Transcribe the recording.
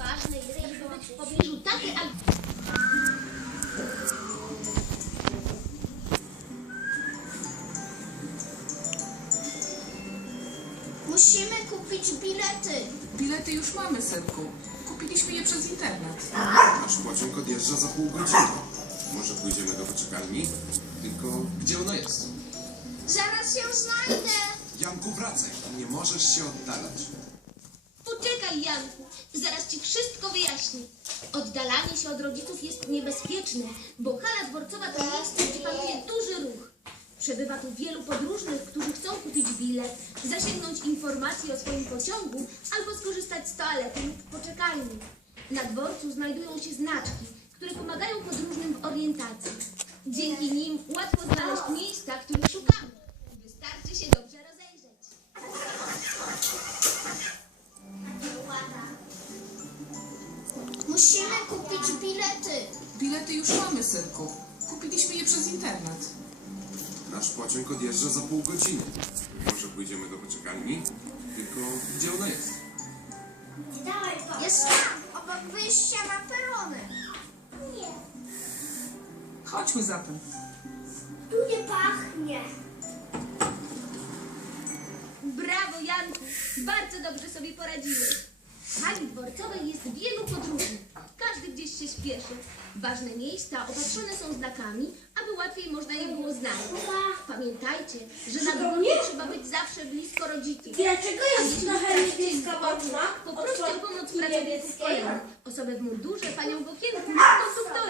ważne jest, żeby być w pobliżu takie, ale... Musimy kupić bilety. Bilety już mamy, synku. Kupiliśmy je przez internet. Nasz pociąg odjeżdża za pół godziny. Może pójdziemy do poczekalni? Tylko gdzie ona jest? Zaraz ją znajdę! Janku, wracaj! Nie możesz się oddalać. Poczekaj, Janku, zaraz ci wszystko wyjaśnię. Oddalanie się od rodziców jest niebezpieczne, bo hala dworcowa to miejsce, Nie. gdzie panuje duży ruch. Przebywa tu wielu podróżnych, którzy chcą kupić bilet, zasięgnąć informacji o swoim pociągu albo skorzystać z toalety lub poczekalni. Na dworcu znajdują się znaczki, które pomagają podróżnym w orientacji. Dzięki nim łatwo Musimy kupić bilety. Bilety już mamy, synku. Kupiliśmy je przez internet. Nasz pociąg odjeżdża za pół godziny. Może pójdziemy do poczekalni? Tylko gdzie ona jest? Nie dawaj, papa. Jest tam, obok wyjścia na perony. Nie. Chodźmy zatem. Tu nie pachnie. Brawo, Janku. Bardzo dobrze sobie poradziłeś. Hali dworcowej jest wielu podróżnych się śpieszy. Ważne miejsca opatrzone są znakami, aby łatwiej można je było znaleźć. Pamiętajcie, że, że na drodze trzeba w. być zawsze blisko rodziców. Dlaczego jest trochę niebieska Poproszę o pomoc pracowników skończy. Osoby w mundurze, panią Wokienku, to, to, to, to, to, to.